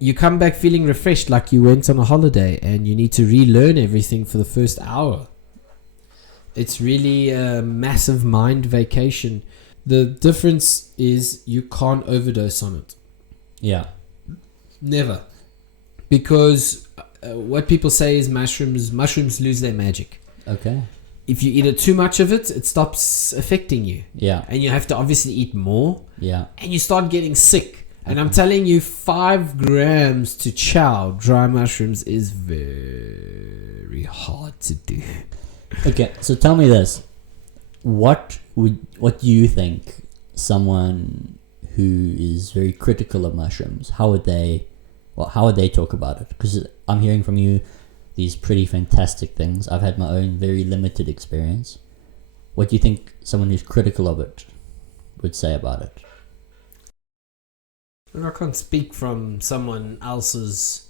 you come back feeling refreshed, like you went on a holiday, and you need to relearn everything for the first hour. It's really a massive mind vacation. The difference is you can't overdose on it. Yeah. Never. Because what people say is mushrooms lose their magic. Okay. If you eat too much of it, it stops affecting you. Yeah. And you have to obviously eat more. Yeah. And you start getting sick. And I'm telling you, 5 grams to chow dry mushrooms is very hard to do. Okay, so tell me this. What do you think someone who is very critical of mushrooms, how would they talk about it? Because I'm hearing from you these pretty fantastic things. I've had my own very limited experience. What do you think someone who's critical of it would say about it? I can't speak from someone else's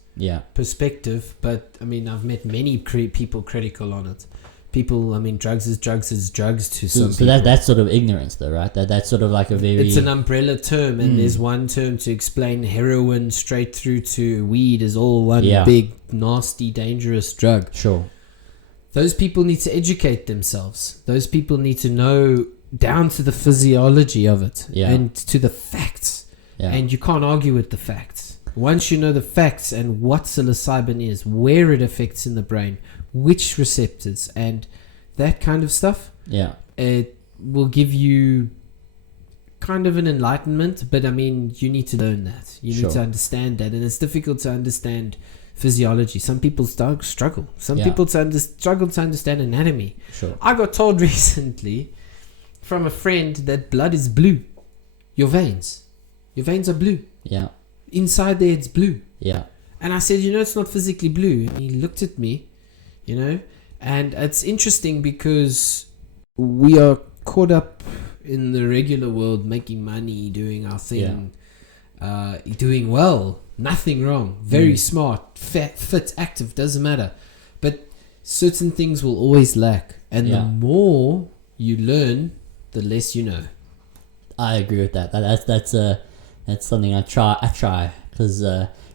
perspective, but I mean, I've met many people critical on it. People, I mean, drugs is drugs to some people. So that's sort of ignorance, though, right? That's sort of like a very... It's an umbrella term, and there's one term to explain heroin straight through to weed is all one big, nasty, dangerous drug. Sure. Those people need to educate themselves. Those people need to know down to the physiology of it and to the facts. Yeah. And you can't argue with the facts. Once you know the facts and what psilocybin is, where it affects in the brain, which receptors, and that kind of stuff, it will give you kind of an enlightenment. But I mean, you need to learn that. You need to understand that, and it's difficult to understand physiology. Some people struggle. Some people struggle to understand anatomy. Sure. I got told recently from a friend that blood is blue. Your veins are blue. Yeah. Inside there, it's blue. Yeah. And I said, it's not physically blue. And he looked at me, and it's interesting because we are caught up in the regular world, making money, doing our thing, doing well, nothing wrong, very smart, fit, active, doesn't matter. But certain things will always lack. And the more you learn, the less you know. I agree with that. That's something I try because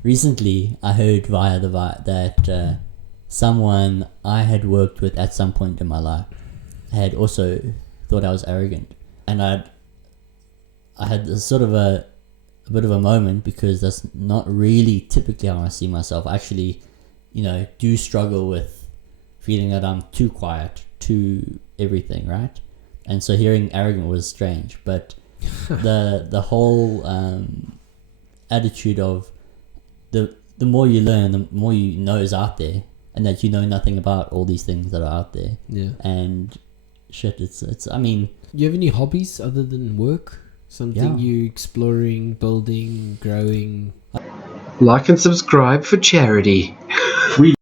recently I heard via that someone I had worked with at some point in my life had also thought I was arrogant, and I had this sort of a bit of a moment, because that's not really typically how I see myself. I actually, do struggle with feeling that I'm too quiet, too everything, right? And so hearing arrogant was strange, but the whole attitude of the more you learn, the more you know is out there, and that you know nothing about all these things that are out there. Yeah. And shit, it's I mean, you have any hobbies other than work? Something you exploring, building, growing? Like and subscribe for charity. We